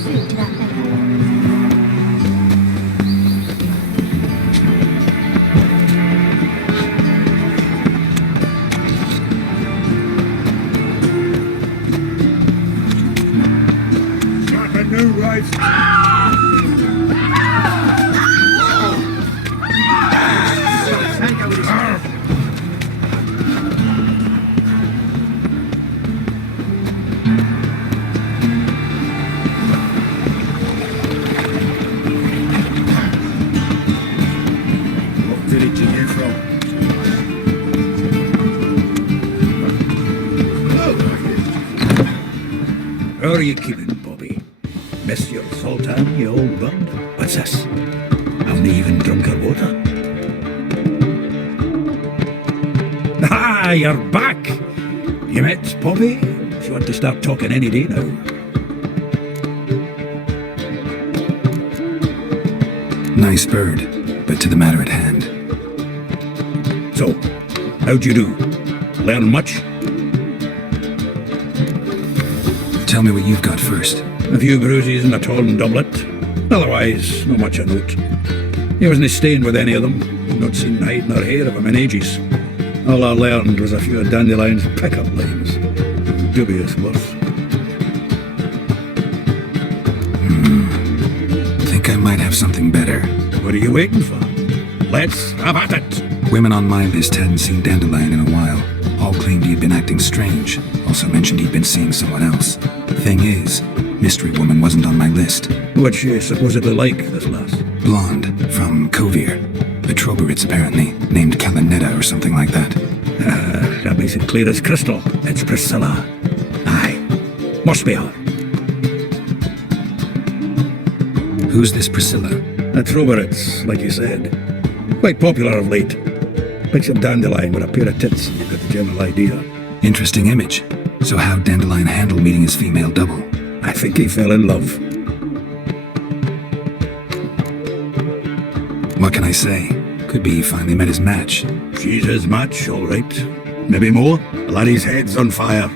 suit to that beggar. New rights. What village are you from? How are you keeping, Bobby? Miss your sultan, you old bird? What's this? Haven't even drunk her water? Ah, you're back! You met Poppy? She want to start talking any day now. Nice bird, but to the matter at hand. So, how'd you do? Learn much? Tell me what you've got first. A few bruises and a torn doublet. Otherwise, not much of note. He wasn't staying with any of them. Not seen hide nor hair of him in ages. All I learned was a few of Dandelion's pick-up lines. Dubious worth. Think I might have something better. What are you waiting for? Let's have at it! Women on my list hadn't seen Dandelion in a while. All claimed he'd been acting strange. Also mentioned he'd been seeing someone else. Thing is, Mystery Woman wasn't on my list. What's she supposedly like, this lass? Blonde, from Kovir. A Troberitz, apparently, named Kalanetta or something like that. That makes it clear as crystal. It's Priscilla. Aye. Must be her. Who's this Priscilla? A Troberitz, like you said. Quite popular of late. Picture Dandelion with a pair of tits, and you've got the general idea. Interesting image. So how'd Dandelion handle meeting his female double? I think he fell in love. What can I say? Could be he finally met his match. She's his match, all right. Maybe more. The laddie's head's on fire.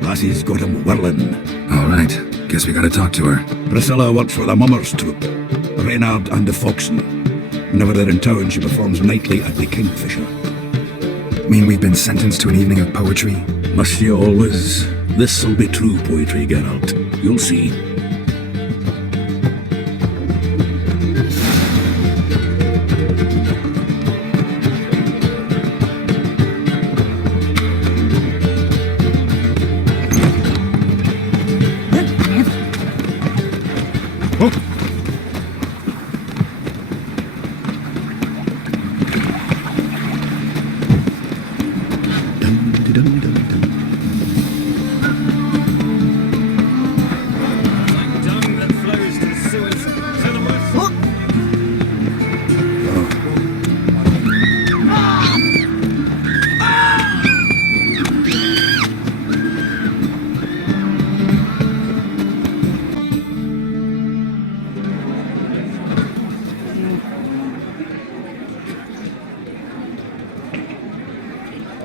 Lassie's got him whirling. All right. Guess we gotta talk to her. Priscilla works for the Mummers troupe. Reynard and the Foxen. Whenever they're in town, she performs nightly at the Kingfisher. Mean we've been sentenced to an evening of poetry? Must you always? This'll be true poetry, Geralt. You'll see.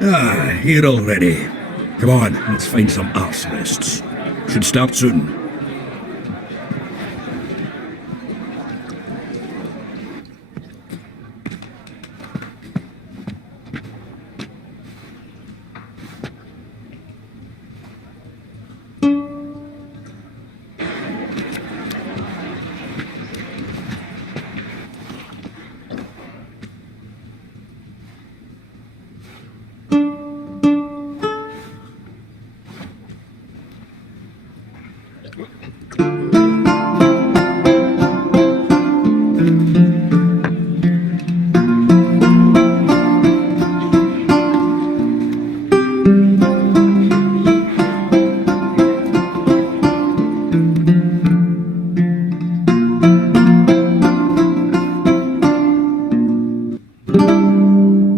Ah, here already. Come on, let's find some arse rests. Should start soon.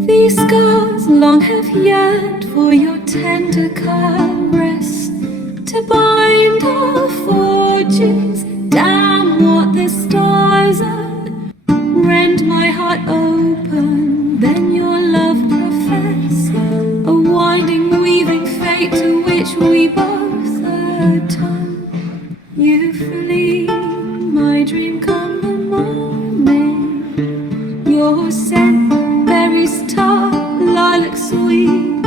These scars long have yearned for your tender caress, to bind our fortunes. Damn what the stars are. Rend my heart open, then your love profess, a winding weaving fate to which we both atone. You You flee, my dream come the morning. Your scent, berries tart, lilac sweet.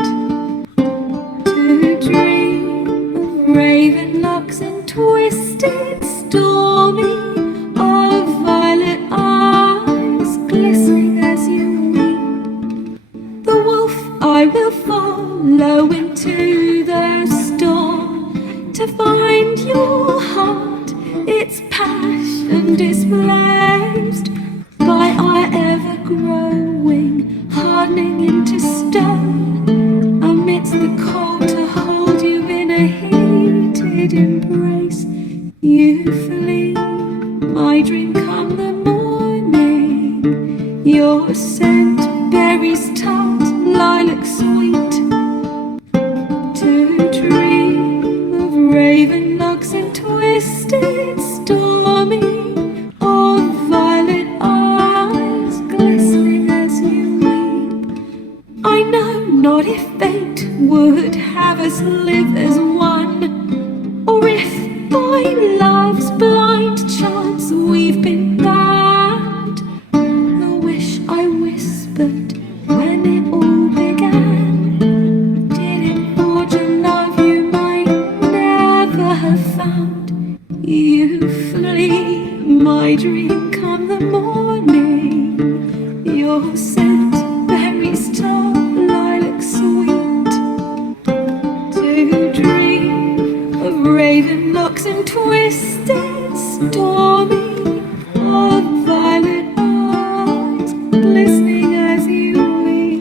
To dream of raven locks and twisted, stormy, of violet eyes glistening as you weep. The wolf I will follow into the storm to find your heart, its passion displaced by our ever-growing, hardening into stone, amidst the cold to hold you in a heated embrace. You flee, my dream come the morning. Your scent, berries tart, lilac sweet. To dream of raven locks and twisted, stormy, of violet eyes glistening as you weep. I know not if fate would have us live as one, or if by love's blind chance we've been bound. The wish I whispered when it all began, did it forge a love you might never have found? You flee, my dream come the morning. Your scent, berries tart, lilac sweet. To dream of raven locks and twisted, stormy, of violet eyes glistening as you weep.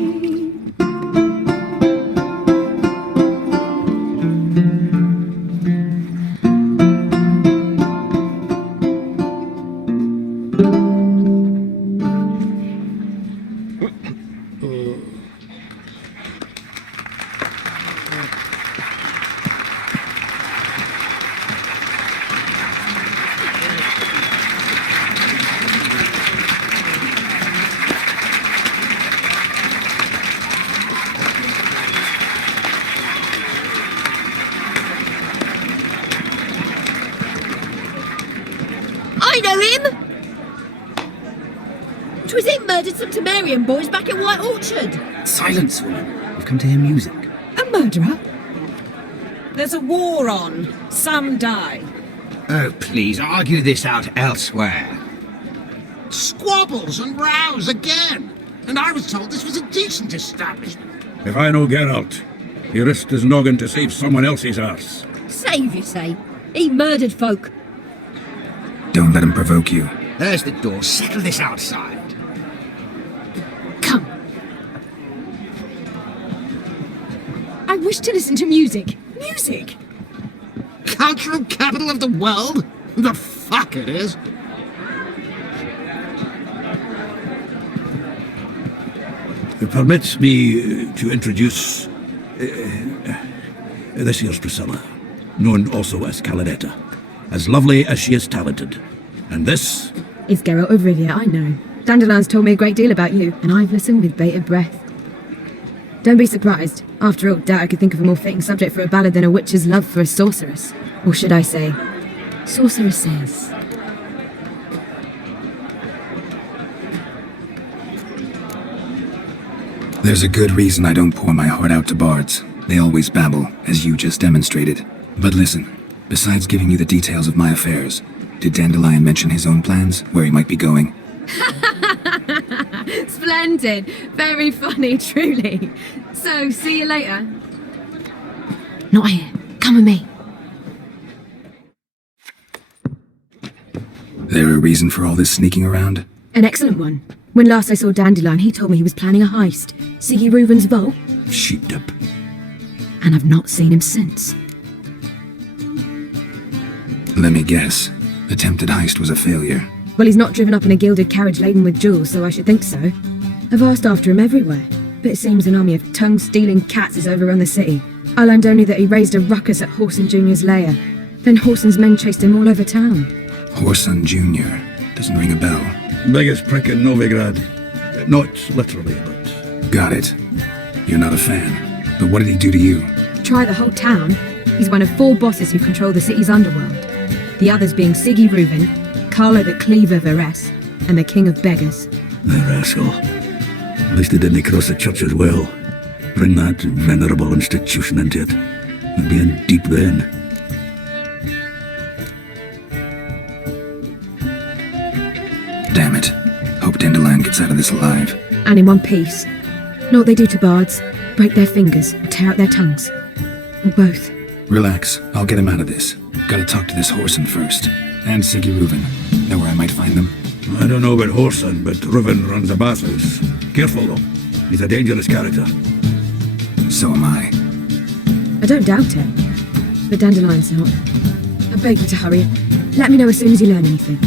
I know him! 'Twas him murdered some Temerian boys back in White Orchard. Silence, woman. We've come to hear music. A murderer? There's a war on. Some die. Oh, please, argue this out elsewhere. Squabbles and rows again! And I was told this was a decent establishment. If I know Geralt, he risked his noggin to save someone else's arse. Save, you say? He murdered folk. Don't let him provoke you. There's the door. Settle this outside. Come. I wish to listen to music. Music? Cultural capital of the world? The fuck it is. Permit me to introduce this here's Priscilla, known also as Caladetta, as lovely as she is talented. And this It's Geralt of Rivia, I know. Dandelion's told me a great deal about you, and I've listened with bated breath. Don't be surprised. After all, doubt I could think of a more fitting subject for a ballad than a witch's love for a sorceress. Or should I say, sorceresses. There's a good reason I don't pour my heart out to bards. They always babble, as you just demonstrated. But listen, besides giving you the details of my affairs, did Dandelion mention his own plans, where he might be going? Splendid. Very funny, truly. So, see you later. Not here. Come with me. There a reason for all this sneaking around? An excellent one. When last I saw Dandelion, he told me he was planning a heist. Siggy Reuben's vault. sheep-dip. And I've not seen him since. Let me guess. Attempted heist was a failure. Well, he's not driven up in a gilded carriage laden with jewels, so I should think so. I've asked after him everywhere, but it seems an army of tongue-stealing cats has overrun the city. I learned only that he raised a ruckus at Whoreson Jr.'s lair. Then Whoreson's men chased him all over town. Whoreson Jr. Doesn't ring a bell. Biggest prick in Novigrad. Not literally, but... Got it. You're not a fan. But what did he do to you? Try the whole town. He's one of 4 bosses who control the city's underworld. The others being Siggy Reuven, Carlo the Cleaver Varese, and the King of Beggars. The rascal. At least he didn't cross the church as well. Bring that venerable institution into it. We'd be in deep then. Damn it. Hope Dandelion gets out of this alive. And in one piece. Know what they do to bards? Break their fingers, or tear out their tongues. Or both. Relax. I'll get him out of this. Gotta talk to this Whoreson first. And Siggy Reuven. Know where I might find them? I don't know about Whoreson, but Reuven runs a bathhouse. Careful though. He's a dangerous character. So am I. I don't doubt it. But Dandelion's not. I beg you to hurry. Let me know as soon as you learn anything.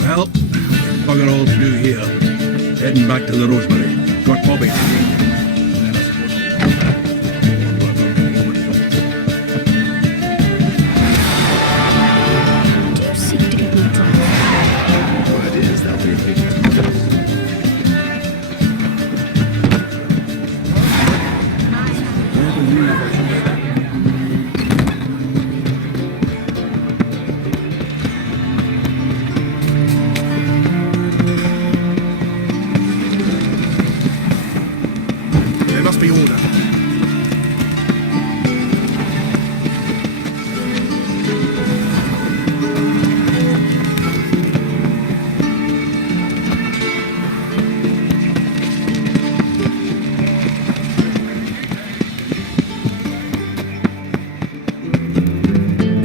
Well, bugger all to do here. Heading back to the Rosemary. Got Bobby. Do you seek to get me drunk? Word is they'll be There must be order.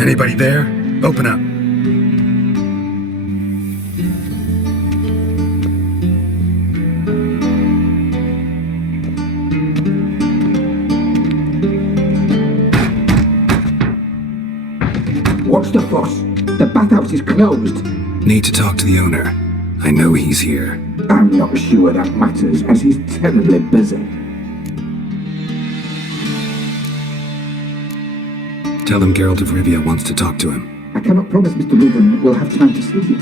Anybody there? Open up. What's the fuss? The bathhouse is closed. Need to talk to the owner. I know he's here. I'm not sure that matters, as he's terribly busy. Tell him Geralt of Rivia wants to talk to him. I cannot promise Mr. Reuven will have time to see you.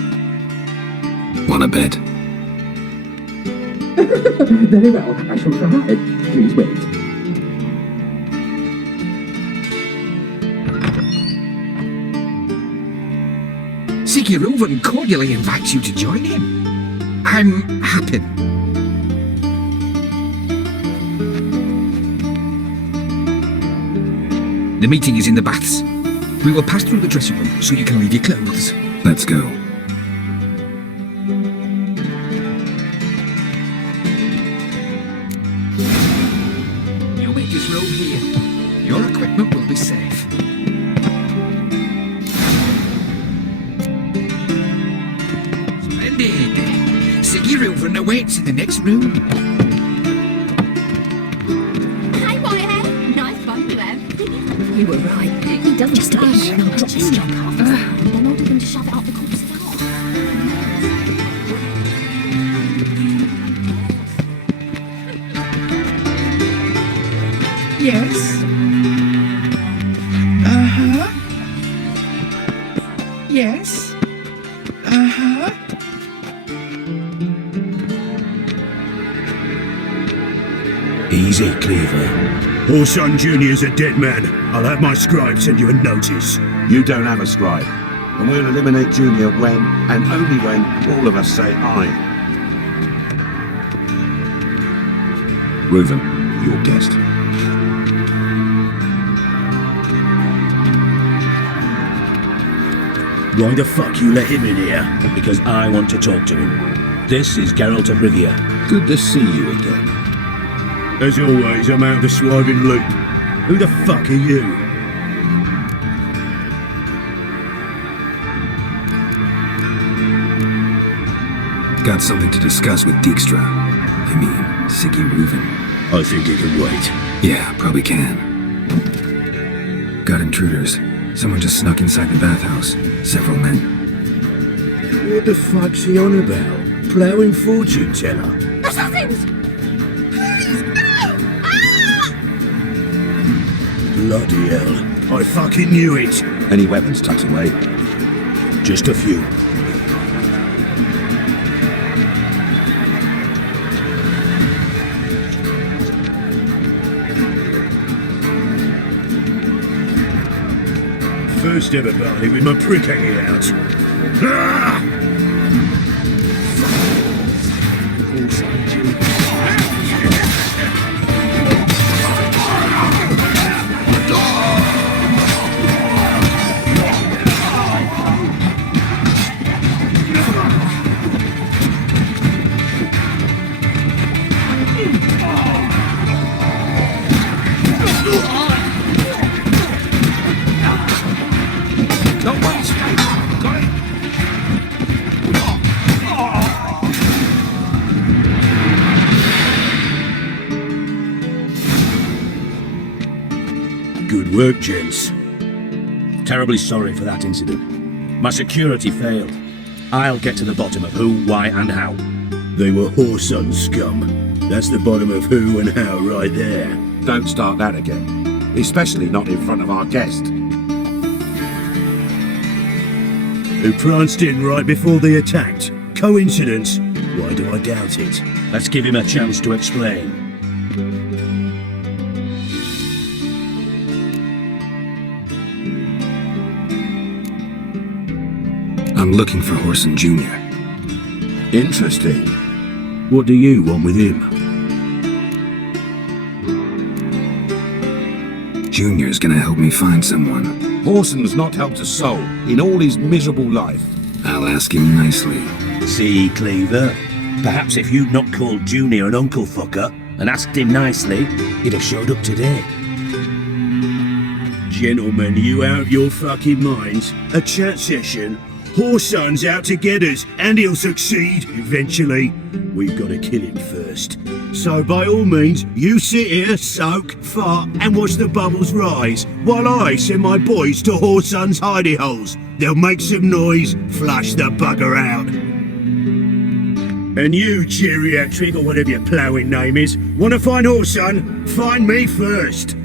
Wanna bet? Very well, I shall try. Please wait. Siggy Reuven cordially invites you to join him. I'm happy. The meeting is in the baths. We will pass through the dressing room so you can leave your clothes. Let's go. You'll make this road here. Your equipment will be safe. Splendid. Siggy Reuven awaits in the next room. Hey, Whitehead. Nice fun you have. You were right. He doesn't just a bit more and I'll drop the strap half the time. Then order them to shove it up the corpse's arse. Yes. Uh-huh. Yes. Uh-huh. Easy, Cleaver. Whoreson Jr.'s a dead man. I'll have my scribe send you a notice. You don't have a scribe, and we'll eliminate Junior when, and only when, all of us say aye. Reuven, your guest. Why the fuck you let him in here? Because I want to talk to him. This is Geralt of Rivia. Good to see you again. As always, I'm out of the swiving loop. Who the fuck are you? Got something to discuss with Dijkstra. I mean, Siggy Reuven. I think he can wait. Yeah, probably can. Got intruders. Someone just snuck inside the bathhouse. Several men. What the fuck's he on about? Ploughing fortune teller? Assassins! Please, no! Ah! Bloody hell. I fucking knew it. Any weapons tucked away? Just a few. first ever party with my prick hanging out. Ah! Good work, gents. Terribly sorry for that incident. My security failed. I'll get to the bottom of who, why, and how. They were whoreson scum. That's the bottom of who and how right there. Don't start that again. Especially not in front of our guest. Who pranced in right before they attacked. Coincidence? Why do I doubt it? Let's give him a chance to explain. I'm looking for Whoreson Jr. Interesting. What do you want with him? Junior's gonna help me find someone. Whoreson's not helped a soul in all his miserable life. I'll ask him nicely. See, Cleaver? Perhaps if you'd not called Junior an uncle fucker and asked him nicely, he'd have showed up today. Gentlemen, you out of your fucking minds? A chat session? Whoreson's out to get us, and he'll succeed eventually. We've got to kill him first. So by all means, you sit here, soak, fart, and watch the bubbles rise, while I send my boys to Whoreson's hidey holes. They'll make some noise, flush the bugger out. And you, geriatric, or whatever your ploughing name is, want to find Whoreson? Find me first.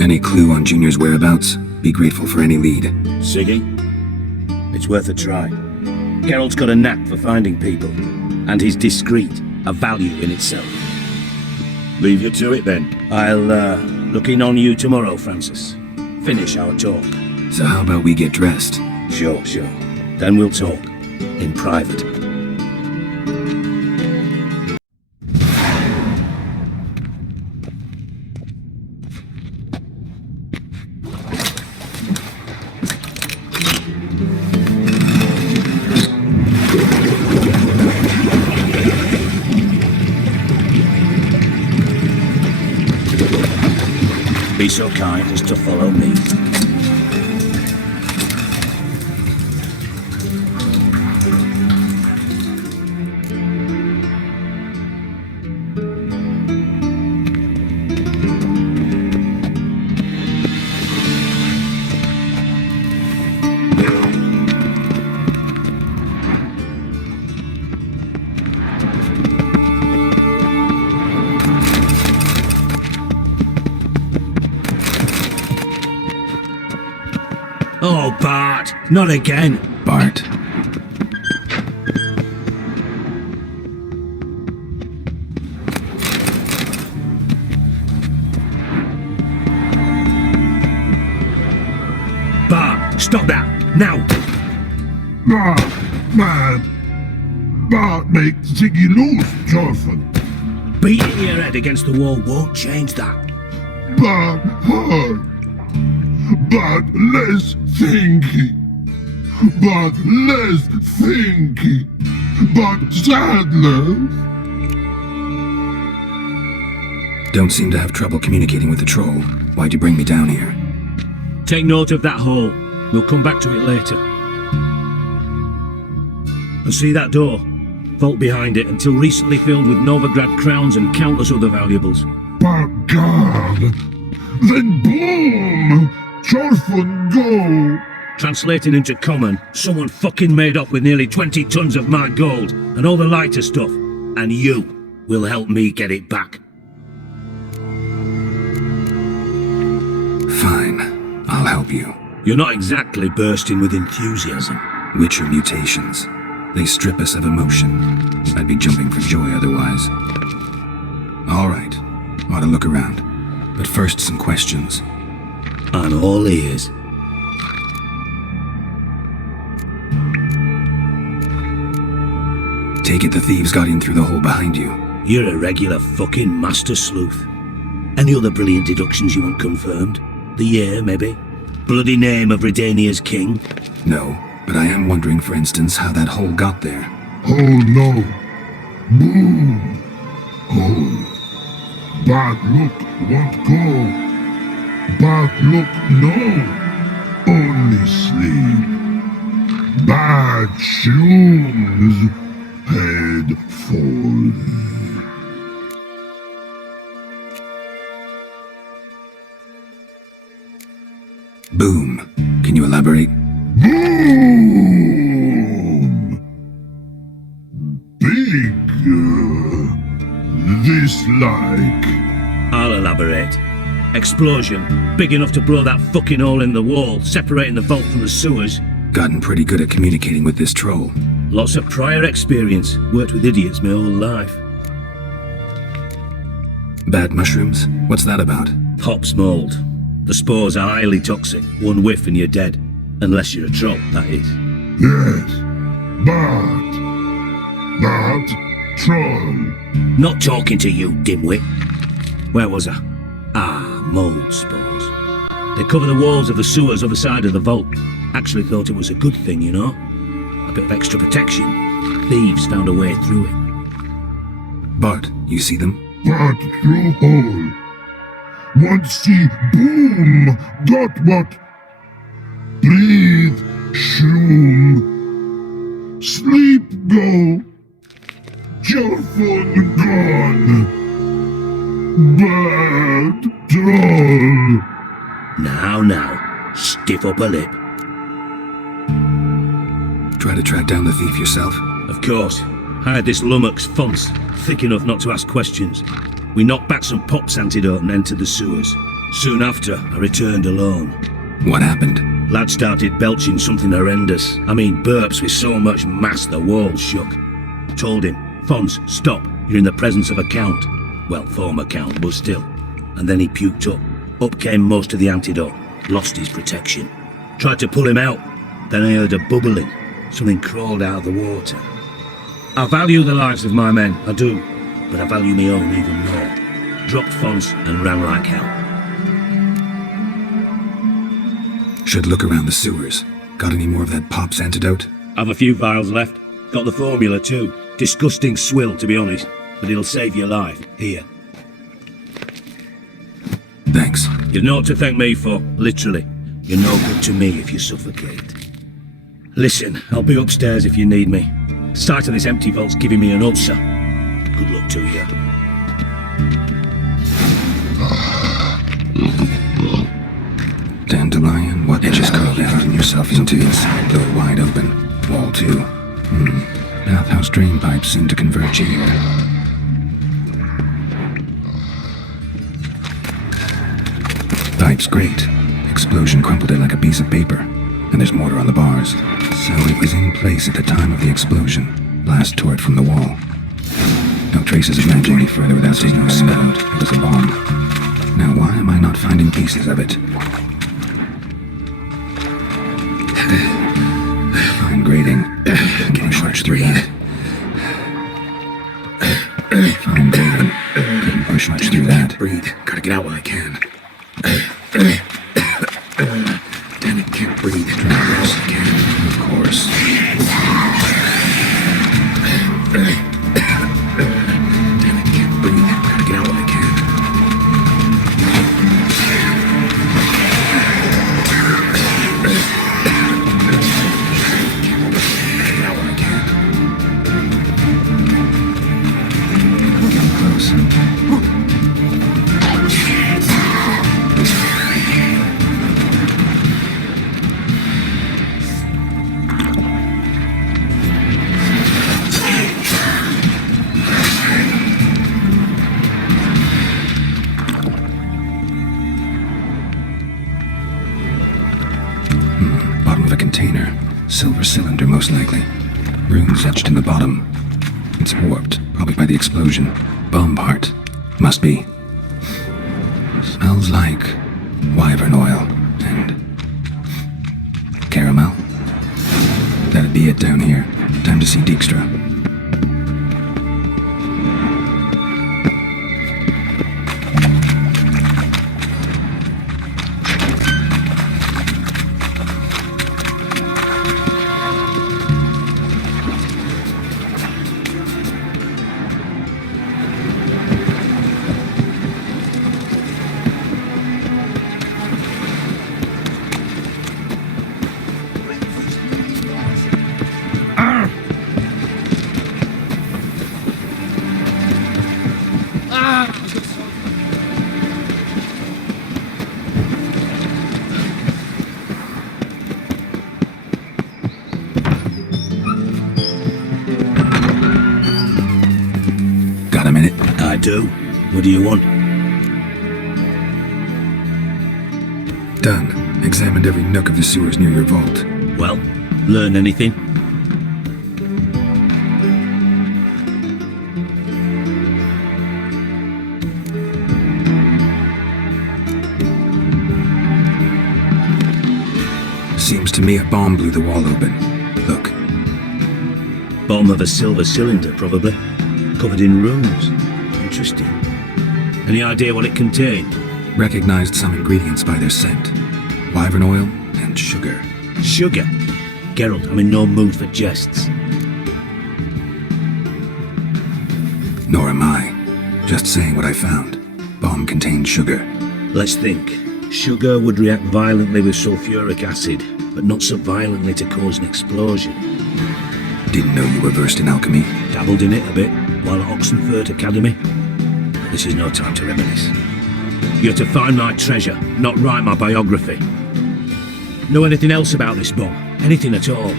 Any clue on Junior's whereabouts? Be grateful for any lead. Siggy? It's worth a try. Geralt's got a knack for finding people, and he's discreet, a value in itself. Leave you to it then. I'll, look in on you tomorrow, Francis. Finish our talk. So how about we get dressed? Sure. Then we'll talk. In private. Be so kind as to follow me. Oh, Bart! Not again! Bart. Bart, stop that! Now! Bart makes Ziggy lose, Jorfin. Beating your head against the wall won't change that. Bart hurt. But less thinky. But less thinky. But sadness. Don't seem to have trouble communicating with the troll. Why'd you bring me down here? Take note of that hole. We'll come back to it later. And see that door? Vault behind it, until recently filled with Novigrad crowns and countless other valuables. But God. Then boom! Jorfin, go! Translating into common, someone fucking made off with nearly 20 tons of my gold and all the lighter stuff, and you will help me get it back. Fine, I'll help you. You're not exactly bursting with enthusiasm. Witcher mutations. They strip us of emotion. I'd be jumping for joy otherwise. All right, Ought to look around. But first, some questions. I'm all ears. Take it the thieves got in through the hole behind you. You're a regular fucking master sleuth. Any other brilliant deductions you want confirmed? The year, maybe? Bloody name of Redania's king? No, but I am wondering, for instance, how that hole got there. Oh no. Boom. Hole. Bad look won't go. Bad look no. Only sleep. Bad shoes. Head fall. Boom. Can you elaborate? Boom! Big. This like. I'll elaborate. Explosion. Big enough to blow that fucking hole in the wall, separating the vault from the sewers. Gotten pretty good at communicating with this troll. Lots of prior experience. Worked with idiots my whole life. Bad mushrooms? What's that about? Hops mold. The spores are highly toxic. One whiff and you're dead. Unless you're a troll, that is. Yes. Bad. Bad troll. Not talking to you, dimwit. Where was I? Ah, mold spores. They cover the walls of the sewers other side of the vault. Actually thought it was a good thing, you know? A bit of extra protection. Thieves found a way through it. Bart, you see them? Bad through hole. Want see boom. Got what? Breathe. Shroom. Sleep go. Your phone gone. Bad troll. Now, stiff upper lip. Try to track down the thief yourself? Of course. I had this lummox Fons, thick enough not to ask questions. We knocked back some pops antidote and entered the sewers. Soon after, I returned alone. What happened? Lad started belching something horrendous. I mean, burps with so much mass the walls shook. Told him, Fons, stop, you're in the presence of a count. Well, former count, but still. And then he puked up. Up came most of the antidote. Lost his protection. Tried to pull him out. Then I heard a bubbling. Something crawled out of the water. I value the lives of my men, I do. But I value my own even more. Dropped Fons and ran like hell. Should look around the sewers. Got any more of that pop's antidote? I've a few vials left. Got the formula too. Disgusting swill, to be honest. But it'll save your life. Here. Thanks. You've naught to thank me for, literally. You're no good to me if you suffocate. Listen, I'll be upstairs if you need me. Sight of this empty vault's giving me an ulcer. Good luck to you. Dandelion, what edges curled out and yourself into inside, door wide open. Wall 2. Bathhouse drain pipes seem to converge here. Pipe's great. Explosion crumpled it like a piece of paper. And there's mortar on the bars. So it was in place at the time of the explosion. Blast tore it from the wall. No traces of magic any further without taking a scout. It was a bomb. Now why am I not finding pieces of it? Fine grading. Getting much through that. Fine grading. Couldn't push much through that. Breathe. Gotta get out while I can. Damn it, can't breathe. Try to rest again. Of course. Damn it, can't breathe. Gotta get out while I can. Get out while I can. Getting close. Bottom of a container. Silver cylinder, most likely. Runes etched in the bottom. It's warped, probably by the explosion. Bomb part. Must be. Smells like wyvern oil and caramel. That'd be it down here. Time to see Dijkstra. Got a minute? I do. What do you want? Done. Examined every nook of the sewers near your vault. Well, learn anything? Seems to me a bomb blew the wall open. Look. Bottom of a silver cylinder, probably. Covered in runes. Interesting. Any idea what it contained? Recognized some ingredients by their scent. Wyvern oil and sugar. Sugar? Geralt, I'm in no mood for jests. Nor am I. Just saying what I found. Bomb contained sugar. Let's think. Sugar would react violently with sulfuric acid, but not so violently to cause an explosion. Didn't know you were versed in alchemy. Dabbled in it a bit while at Oxenford Academy. But this is no time to reminisce. You're to find my treasure, not write my biography. Know anything else about this bomb? Anything at all?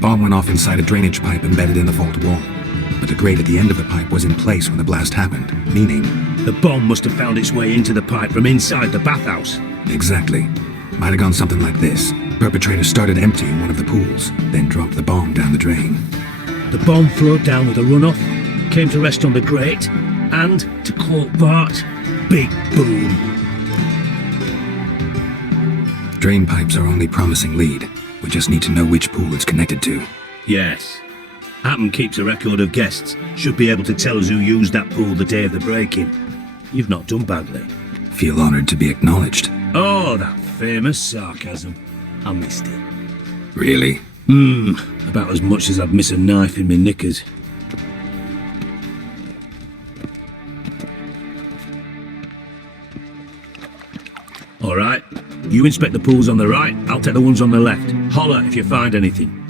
Bomb went off inside a drainage pipe embedded in the vault wall. But the grate at the end of the pipe was in place when the blast happened, meaning... The bomb must have found its way into the pipe from inside the bathhouse. Exactly. Might have gone something like this. Perpetrator started emptying one of the pools, then dropped the bomb down the drain. The bomb flowed down with a runoff, came to rest on the grate, and, to quote Bart, big boom. Drain pipes are only promising lead. We just need to know which pool it's connected to. Yes. Hammond keeps a record of guests. Should be able to tell us who used that pool the day of the break-in. You've not done badly. Feel honored to be acknowledged. Oh, that famous sarcasm. I missed it. Really? About as much as I'd miss a knife in my knickers. All right. You inspect the pools on the right, I'll take the ones on the left. Holler if you find anything.